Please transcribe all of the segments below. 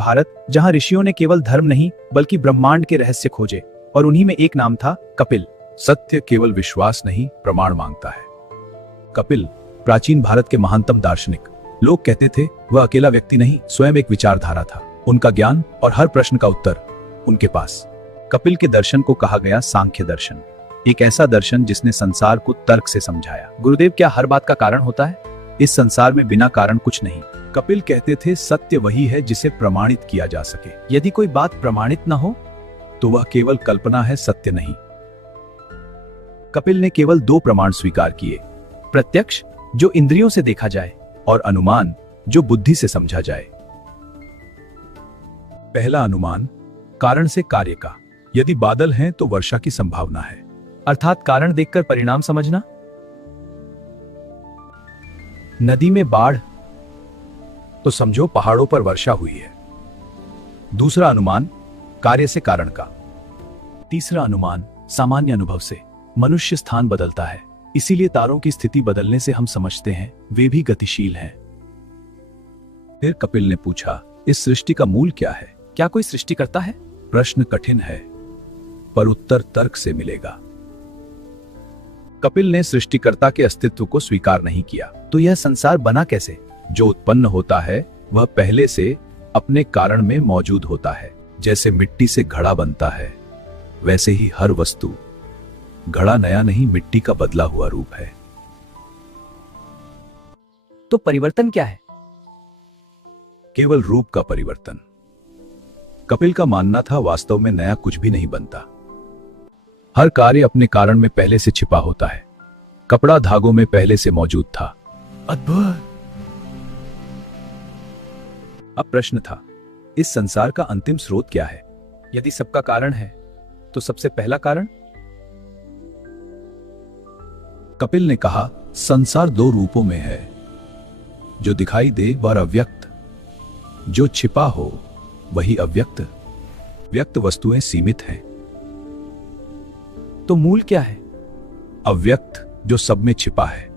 भारत, जहां ऋषियों ने केवल धर्म नहीं बल्कि ब्रह्मांड के रहस्य खोजे, और उन्हीं में एक नाम था कपिल। सत्य केवल विश्वास नहीं, प्रमाण मांगता है। कपिल प्राचीन भारत के महानतम दार्शनिक। लोग कहते थे वह अकेला व्यक्ति नहीं, स्वयं एक विचारधारा था। उनका ज्ञान और हर प्रश्न का उत्तर उनके पास। कपिल के दर्शन को कहा गया सांख्य दर्शन, एक ऐसा दर्शन जिसने संसार को तर्क से समझाया। गुरुदेव, क्या हर बात का कारण होता है? इस संसार में बिना कारण कुछ नहीं। कपिल कहते थे सत्य वही है जिसे प्रमाणित किया जा सके। यदि कोई बात प्रमाणित न हो तो वह केवल कल्पना है, सत्य नहीं। कपिल ने केवल दो प्रमाण स्वीकार किए, प्रत्यक्ष जो इंद्रियों से देखा जाए और अनुमान जो बुद्धि से समझा जाए। पहला अनुमान, कारण से कार्य का। यदि बादल हैं तो वर्षा की संभावना है, अर्थात कारण देखकर परिणाम समझना। नदी में बाढ़ तो समझो पहाड़ों पर वर्षा हुई है। दूसरा अनुमान, कार्य से कारण का। तीसरा अनुमान, सामान्य अनुभव से। मनुष्य स्थान बदलता है, इसीलिए तारों की स्थिति बदलने से हम समझते हैं वे भी गतिशील हैं। फिर कपिल ने पूछा, इस सृष्टि का मूल क्या है? क्या कोई सृष्टि करता है? प्रश्न कठिन है, पर उत्तर तर्क से मिलेगा। कपिल ने सृष्टिकर्ता के अस्तित्व को स्वीकार नहीं किया। तो यह संसार बना कैसे? जो उत्पन्न होता है वह पहले से अपने कारण में मौजूद होता है। जैसे मिट्टी से घड़ा बनता है, वैसे ही हर वस्तु। घड़ा नया नहीं, मिट्टी का बदला हुआ रूप है। तो परिवर्तन क्या है? केवल रूप का परिवर्तन। कपिल का मानना था वास्तव में नया कुछ भी नहीं बनता। हर कार्य अपने कारण में पहले से छिपा होता है। कपड़ा धागों में पहले से मौजूद था। अद्भुत। अब प्रश्न था, इस संसार का अंतिम स्रोत क्या है? यदि सबका कारण है तो सबसे पहला कारण? कपिल ने कहा, संसार दो रूपों में है, जो दिखाई दे वह अव्यक्त, जो छिपा हो वही अव्यक्त। व्यक्त वस्तुएं सीमित हैं। तो मूल क्या है? अव्यक्त जो सब में छिपा है।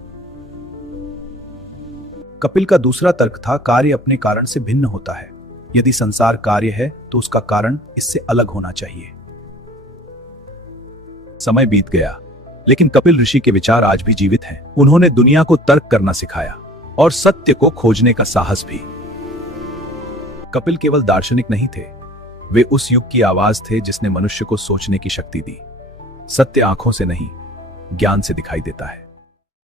कपिल का दूसरा तर्क था, कार्य अपने कारण से भिन्न होता है। यदि संसार कार्य है तो उसका कारण इससे अलग होना चाहिए। समय बीत गया, लेकिन कपिल ऋषि के विचार आज भी जीवित हैं। उन्होंने दुनिया को तर्क करना सिखाया और सत्य को खोजने का साहस भी। कपिल केवल दार्शनिक नहीं थे, वे उस युग की आवाज थे जिसने मनुष्य को सोचने की शक्ति दी। सत्य आंखों से नहीं, ज्ञान से दिखाई देता है।